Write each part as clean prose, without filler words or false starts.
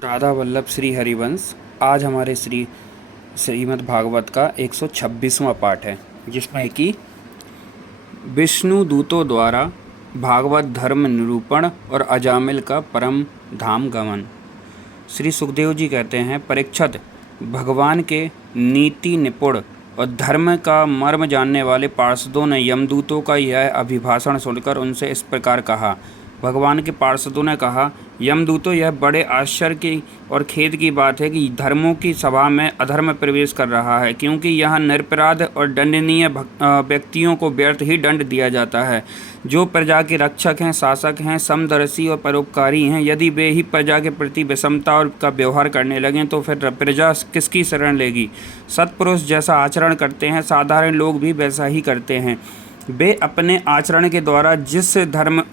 राधा वल्लभ श्री हरिवंश। आज हमारे श्रीमद् भागवत का 126वां पाठ है, जिसमें कि विष्णु दूतों द्वारा भागवत धर्म निरूपण और अजामिल का परम धाम गमन। श्री सुखदेव जी कहते हैं, परीक्षित, भगवान के नीति निपुण और धर्म का मर्म जानने वाले पार्षदों ने यमदूतों का यह अभिभाषण सुनकर उनसे इस प्रकार कहा। भगवान के पार्षदों ने कहा, यमदूतों, यह बड़े आश्चर्य की और खेद की बात है कि धर्मों की सभा में अधर्म प्रवेश कर रहा है, क्योंकि यहाँ निरपराध और दंडनीय व्यक्तियों को व्यर्थ ही दंड दिया जाता है। जो प्रजा के रक्षक हैं, शासक हैं, समदर्शी और परोपकारी हैं, यदि वे ही प्रजा के प्रति विषमता और का व्यवहार करने लगें तो फिर प्रजा किसकी शरण लेगी। सत्पुरुष जैसा आचरण करते हैं, साधारण लोग भी वैसा ही करते हैं। वे अपने आचरण के द्वारा जिस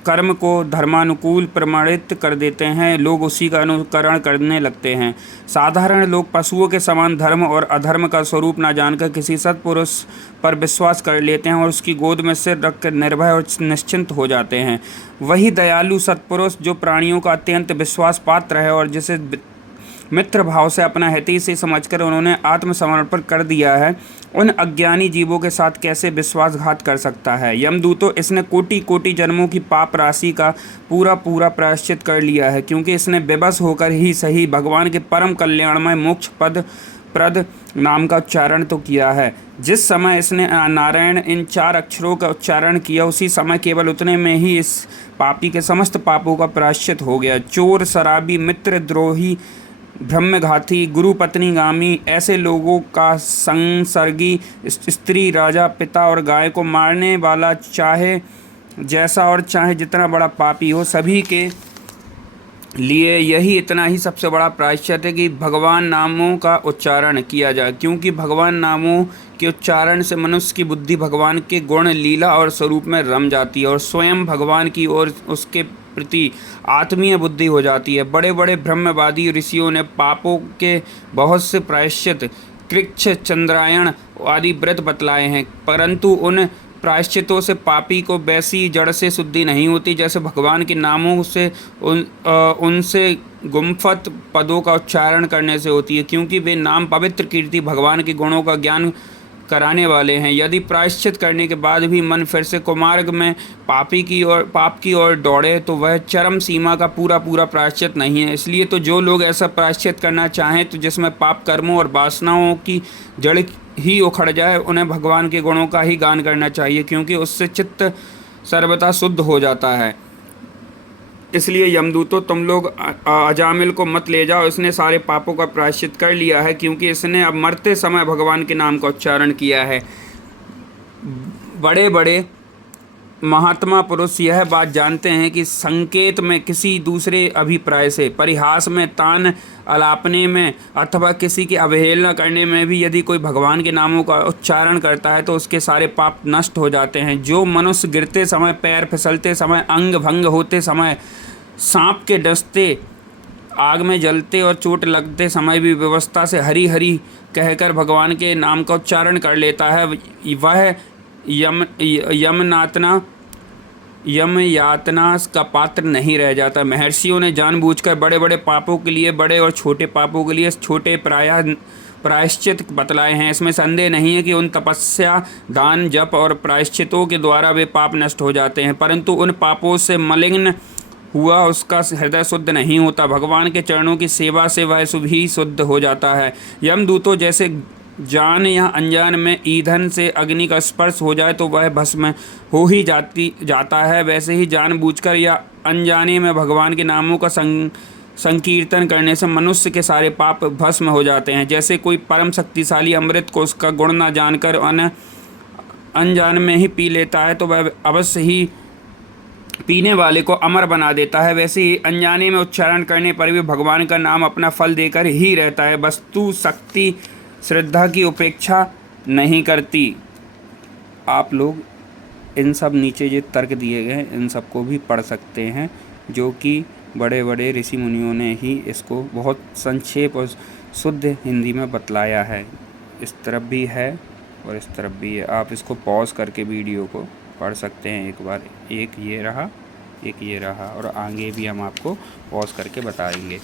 कर्म को धर्मानुकूल प्रमाणित कर देते हैं, लोग उसी का अनुकरण करने लगते हैं। साधारण लोग पशुओं के समान धर्म और अधर्म का स्वरूप न जानकर किसी सत्पुरुष पर विश्वास कर लेते हैं और उसकी गोद में सिर रखकर निर्भय और निश्चिंत हो जाते हैं। वही दयालु सत्पुरुष, जो प्राणियों का अत्यंत विश्वास पात्र है और जिसे मित्र भाव से अपना हितैषी समझकर उन्होंने आत्मसमर्पण कर दिया है, उन अज्ञानी जीवों के साथ कैसे विश्वासघात कर सकता है। यमदूतों, इसने कोटि कोटि जन्मों की पाप राशि का पूरा प्रायश्चित कर लिया है, क्योंकि इसने विवश होकर ही सही भगवान के परम कल्याणमय मोक्ष प्रद नाम का उच्चारण तो किया है। जिस समय इसने नारायण इन 4 अक्षरों का उच्चारण किया, उसी समय केवल उतने में ही इस पापी के समस्त पापों का प्रायश्चित हो गया। चोर, शराबी, मित्रद्रोही, ब्रह्मघाती, गुरु पत्नीगामी, ऐसे लोगों का संसर्गी, स्त्री, राजा, पिता और गाय को मारने वाला, चाहे जैसा और चाहे जितना बड़ा पापी हो, सभी के लिए यही इतना ही सबसे बड़ा प्रायश्चित है कि भगवान नामों का उच्चारण किया जाए, क्योंकि भगवान नामों के उच्चारण से मनुष्य की बुद्धि भगवान के गुण, लीला और स्वरूप में रम जाती है और स्वयं भगवान की ओर उसके प्रति आत्मीय बुद्धि हो जाती है। बड़े बड़े ब्रह्मवादी ऋषियों ने पापों के बहुत से प्रायश्चित, कृच्छ, चंद्रायण आदि व्रत बतलाए हैं, परंतु उन प्रायश्चितों से पापी को वैसी जड़ से शुद्धि नहीं होती जैसे भगवान के नामों से उनसे गुम्फत पदों का उच्चारण करने से होती है, क्योंकि वे नाम पवित्र कीर्ति भगवान के गुणों का ज्ञान कराने वाले हैं। यदि प्रायश्चित करने के बाद भी मन फिर से कुमार्ग में पाप की ओर दौड़े तो वह चरम सीमा का पूरा प्रायश्चित नहीं है। इसलिए तो जो लोग ऐसा प्रायश्चित करना चाहें तो जिसमें पाप कर्मों और वासनाओं की जड़ ही उखड़ जाए, उन्हें भगवान के गुणों का ही गान करना चाहिए, क्योंकि उससे चित्त सर्वथा शुद्ध हो जाता है। इसलिए यमदूतों, तुम लोग अजामिल को मत ले जाओ, इसने सारे पापों का प्रायश्चित कर लिया है, क्योंकि इसने अब मरते समय भगवान के नाम का उच्चारण किया है। बड़े बड़े महात्मा पुरुष यह बात जानते हैं कि संकेत में, किसी दूसरे अभिप्राय से, परिहास में, तान अलापने में अथवा किसी की अवहेलना करने में भी यदि कोई भगवान के नामों का उच्चारण करता है तो उसके सारे पाप नष्ट हो जाते हैं। जो मनुष्य गिरते समय, पैर फिसलते समय, अंग भंग होते समय, सांप के डसते, आग में जलते और चोट लगते समय भी व्यवस्था से हरि हरि कहकर भगवान के नाम का उच्चारण कर लेता है, वह यम यातना का पात्र नहीं रह जाता। महर्षियों ने जानबूझकर बड़े बड़े पापों के लिए, बड़े और छोटे पापों के लिए छोटे प्रायश्चित बतलाए हैं। इसमें संदेह नहीं है कि उन तपस्या, दान, जप और प्रायश्चितों के द्वारा वे पाप नष्ट हो जाते हैं, परंतु उन पापों से मलिन हुआ उसका हृदय शुद्ध नहीं होता। भगवान के चरणों की सेवा से वह शुभ ही शुद्ध हो जाता है। यमदूतों, जैसे जान या अनजान में ईंधन से अग्नि का स्पर्श हो जाए तो वह भस्म हो ही जाता है, वैसे ही जानबूझकर या अनजाने में भगवान के नामों का संकीर्तन करने से मनुष्य के सारे पाप भस्म हो जाते हैं। जैसे कोई परम शक्तिशाली अमृत को उसका गुण न जानकर अनजान में ही पी लेता है तो वह अवश्य ही पीने वाले को अमर बना देता है, वैसे ही अनजाने में उच्चारण करने पर भी भगवान का नाम अपना फल देकर ही रहता है। वस्तु शक्ति श्रद्धा की उपेक्षा नहीं करती। आप लोग इन सब नीचे जो तर्क दिए गए हैं इन सब को भी पढ़ सकते हैं, जो कि बड़े बड़े ऋषि मुनियों ने ही इसको बहुत संक्षेप और शुद्ध हिंदी में बतलाया है। इस तरफ भी है और इस तरफ भी है। आप इसको पॉज करके वीडियो को पढ़ सकते हैं एक बार। एक ये रहा और आगे भी हम आपको पॉज करके बताएंगे।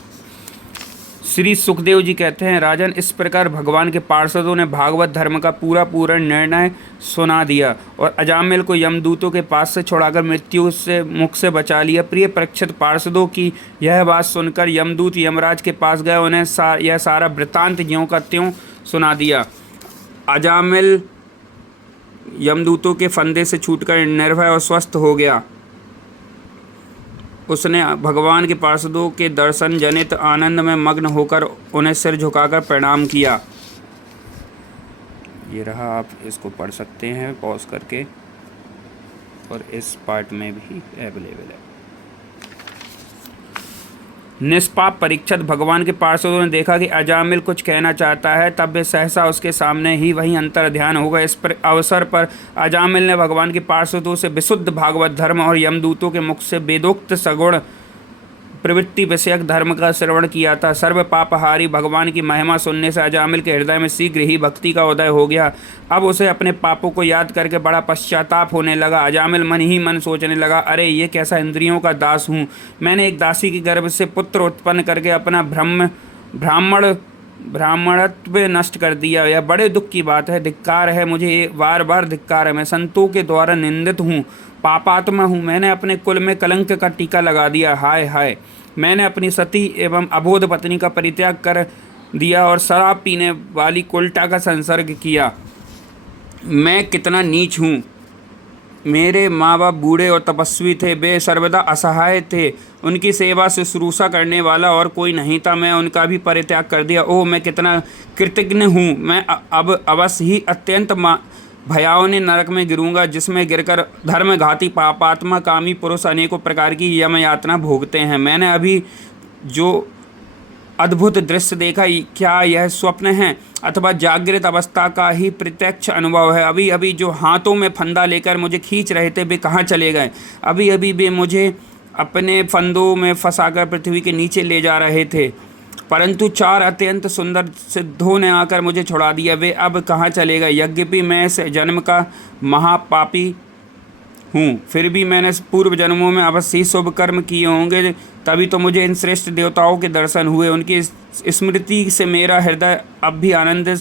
श्री सुखदेव जी कहते हैं, राजन, इस प्रकार भगवान के पार्षदों ने भागवत धर्म का पूरा पूरा निर्णय सुना दिया और अजामिल को यमदूतों के पास से छुड़ाकर मृत्यु से मुख से बचा लिया। प्रिय परीक्षित, पार्षदों की यह बात सुनकर यमदूत यमराज के पास गए, उन्हें यह सारा वृत्तांत ज्यों का त्यों सुना दिया। अजामिल यमदूतों के फंदे से छूटकर निर्भय और स्वस्थ हो गया। उसने भगवान के पार्षदों के दर्शन जनित आनंद में मग्न होकर उन्हें सिर झुकाकर प्रणाम किया। ये रहा, आप इसको पढ़ सकते हैं पॉज करके, और इस पार्ट में भी अवेलेबल है। निष्पाप परीक्षित, भगवान के पार्षदों ने देखा कि अजामिल कुछ कहना चाहता है, तब वे सहसा उसके सामने ही वहीं अंतर ध्यान हो गए। इस अवसर पर अजामिल ने भगवान के पार्षदों से विशुद्ध भागवत धर्म और यमदूतों के मुख से वेदोक्त सगुण प्रवृत्ति विषयक धर्म का श्रवण किया था। सर्व पापहारी भगवान की महिमा सुनने से अजामिल के हृदय में शीघ्र ही भक्ति का उदय हो गया। अब उसे अपने पापों को याद करके बड़ा पश्चाताप होने लगा। अजामिल मन ही मन सोचने लगा, अरे ये कैसा इंद्रियों का दास हूँ। मैंने एक दासी के गर्भ से पुत्र उत्पन्न करके अपना ब्राह्मणत्व नष्ट कर दिया। यह बड़े दुख की बात है। धिक्कार है, मुझे बार बार धिक्कार है। मैं संतों के द्वारा निंदित हूँ, पापात्मा हूँ। मैंने अपने कुल में कलंक का टीका लगा दिया। हाय हाय, मैंने अपनी सती एवं अबोध पत्नी का परित्याग कर दिया और शराब पीने वाली कुल्टा का संसर्ग किया। मैं कितना नीच हूँ। मेरे माँ बाप बूढ़े और तपस्वी थे, वे सर्वदा असहाय थे। उनकी सेवा शुश्रूषा करने वाला और कोई नहीं था। मैं उनका भी परित्याग कर दिया। ओह, मैं कितना कृतज्ञ हूँ। मैं अब अवश्य ही अत्यंत भयावने नरक में गिरूंगा, जिसमें गिरकर धर्मघाती पापात्मा कामी पुरुष अनेकों प्रकार की यम यातना भोगते हैं। मैंने अभी जो अद्भुत दृश्य देखा, क्या यह स्वप्न है अथवा जागृत अवस्था का ही प्रत्यक्ष अनुभव है? अभी अभी जो हाथों में फंदा लेकर मुझे खींच रहे थे, वे कहाँ चले गए? अभी अभी वे मुझे अपने फंदों में फंसाकर पृथ्वी के नीचे ले जा रहे थे, परंतु 4 अत्यंत सुंदर सिद्धों ने आकर मुझे छुड़ा दिया। वे अब कहाँ चले गए? यद्यपि मैं इस जन्म का महापापी हूँ, फिर भी मैंने पूर्व जन्मों में अवश्य ही शुभ कर्म किए होंगे, तभी तो मुझे इन श्रेष्ठ देवताओं के दर्शन हुए। उनकी स्मृति से मेरा हृदय अब भी आनंद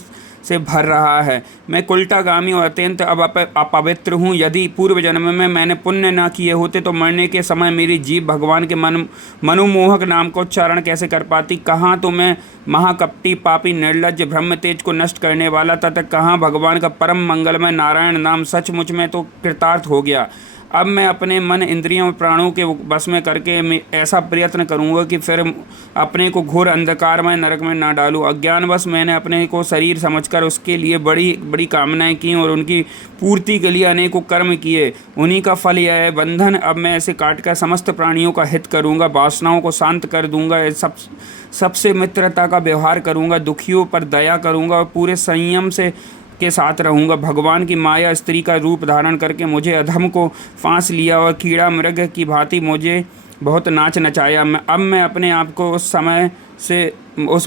से भर रहा है। मैं कुल्टागामी और अत्यंत अपवित्र हूँ। यदि पूर्व जन्म में मैंने पुण्य न किए होते तो मरने के समय मेरी जीभ भगवान के मनोमोहक नाम का उच्चारण कैसे कर पाती? कहाँ तो मैं महाकपटी पापी निर्लज्ज ब्रह्म तेज को नष्ट करने वाला था, तथा कहाँ भगवान का परम मंगलमय नारायण नाम सचमुच में तो कृतार्थ हो गया। अब मैं अपने मन, इंद्रियों और प्राणों के वश में करके मैं ऐसा प्रयत्न करूंगा कि फिर अपने को घोर अंधकारमय नरक में ना डालूं। अज्ञानवश मैंने अपने को शरीर समझकर उसके लिए बड़ी बड़ी कामनाएं की और उनकी पूर्ति के लिए अनेकों कर्म किए। उन्हीं का फल यह है बंधन। अब मैं ऐसे काटकर समस्त प्राणियों का हित करूंगा, वासनाओं को शांत कर दूंगा, सबसे मित्रता का व्यवहार करूंगा, दुखियों पर दया करूंगा और पूरे संयम से के साथ रहूँगा। भगवान की माया स्त्री का रूप धारण करके मुझे अधम को फांस लिया और कीड़ा मृग की भांति मुझे बहुत नाच नचाया। अब मैं अपने आप को उस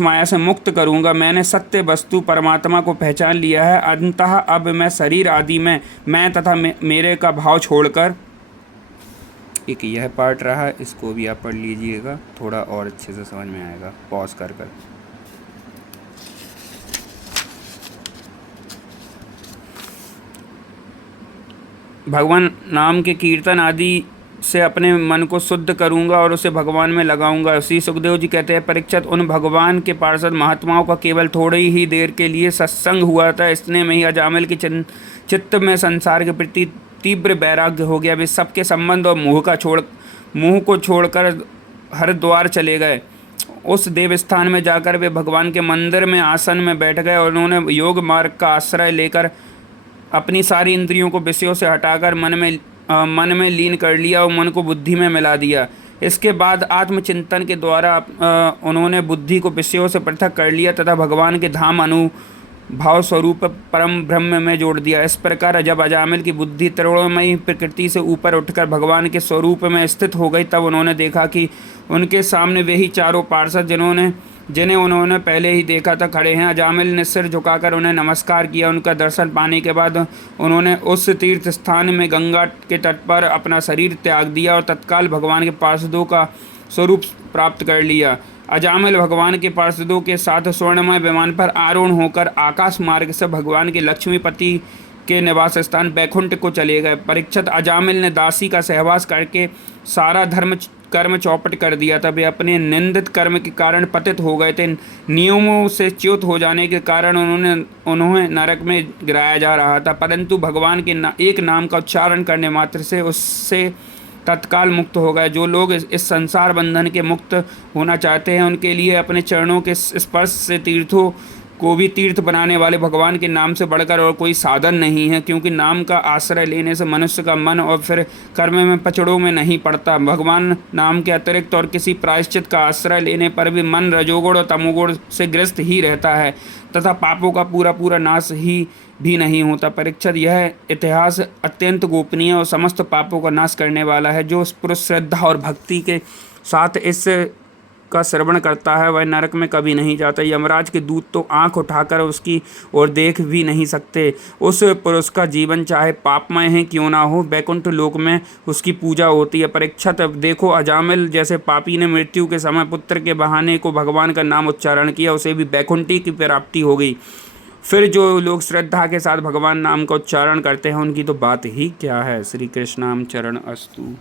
माया से मुक्त करूँगा। मैंने सत्य वस्तु परमात्मा को पहचान लिया है। अंततः अब मैं शरीर आदि में मैं तथा मेरे का भाव छोड़कर, एक यह पार्ट रहा, इसको भी आप पढ़ लीजिएगा, थोड़ा और अच्छे से समझ में आएगा पॉज कर। भगवान नाम के कीर्तन आदि से अपने मन को शुद्ध करूंगा और उसे भगवान में लगाऊंगा। श्री सुखदेव जी कहते हैं, परीक्षित, उन भगवान के पार्षद महात्माओं का केवल थोड़ी ही देर के लिए सत्संग हुआ था। इसने में ही अजामिल के चित्त में संसार के प्रति तीव्र वैराग्य हो गया। वे सबके संबंध और मोह को छोड़कर हरिद्वार चले गए। उस देवस्थान में जाकर वे भगवान के मंदिर में आसन में बैठ गए और उन्होंने योग मार्ग का आश्रय लेकर अपनी सारी इंद्रियों को विषयों से हटाकर मन में लीन कर लिया और मन को बुद्धि में मिला दिया। इसके बाद आत्मचिंतन के द्वारा उन्होंने बुद्धि को विषयों से पृथक कर लिया तथा भगवान के धाम अनुभव स्वरूप परम ब्रह्म में जोड़ दिया। इस प्रकार जब अजामिल की बुद्धि तृणमयी प्रकृति से ऊपर उठकर भगवान के स्वरूप में स्थित हो गई, तब उन्होंने देखा कि उनके सामने वे ही 4 पार्षद जिन्हें उन्होंने पहले ही देखा था खड़े हैं। अजामिल ने सिर झुकाकर उन्हें नमस्कार किया। उनका दर्शन पाने के बाद उन्होंने उस तीर्थ स्थान में गंगा के तट पर अपना शरीर त्याग दिया और तत्काल भगवान के पार्षदों का स्वरूप प्राप्त कर लिया। अजामिल भगवान के पार्षदों के साथ स्वर्णमय विमान पर आरूढ़ होकर आकाश मार्ग से भगवान के लक्ष्मीपति के निवास स्थान बैकुंठ को चले गए। परीक्षित, अजामिल ने दासी का सहवास करके सारा धर्म कर्म चौपट कर दिया था। वे अपने निंदित कर्म के कारण पतित हो गए थे। नियमों से च्युत हो जाने के कारण उन्हें नरक में गिराया जा रहा था, परंतु भगवान के एक नाम का उच्चारण करने मात्र से उससे तत्काल मुक्त हो गए। जो लोग इस संसार बंधन के मुक्त होना चाहते हैं, उनके लिए अपने चरणों के स्पर्श से तीर्थों को भी तीर्थ बनाने वाले भगवान के नाम से बढ़कर और कोई साधन नहीं है, क्योंकि नाम का आश्रय लेने से मनुष्य का मन और फिर कर्म में पचड़ों में नहीं पड़ता। भगवान नाम के अतिरिक्त और किसी प्रायश्चित का आश्रय लेने पर भी मन रजोगुण और तमोगुण से ग्रस्त ही रहता है तथा पापों का पूरा पूरा नाश ही भी नहीं होता। परीक्षित, यह इतिहास अत्यंत गोपनीय और समस्त पापों का नाश करने वाला है। जो पुरुष श्रद्धा और भक्ति के साथ इस का श्रवण करता है, वह नरक में कभी नहीं जाता। यमराज के दूत तो आंख उठाकर उसकी ओर देख भी नहीं सकते। उस पुरुष का जीवन चाहे पापमय है क्यों ना हो, बैकुंठ लोक में उसकी पूजा होती है। परीक्षित, देखो, अजामिल जैसे पापी ने मृत्यु के समय पुत्र के बहाने को भगवान का नाम उच्चारण किया, उसे भी बैकुंठी की प्राप्ति हो गई। फिर जो लोग श्रद्धा के साथ भगवान नाम का उच्चारण करते हैं, उनकी तो बात ही क्या है। श्री कृष्णाम चरण अस्तु।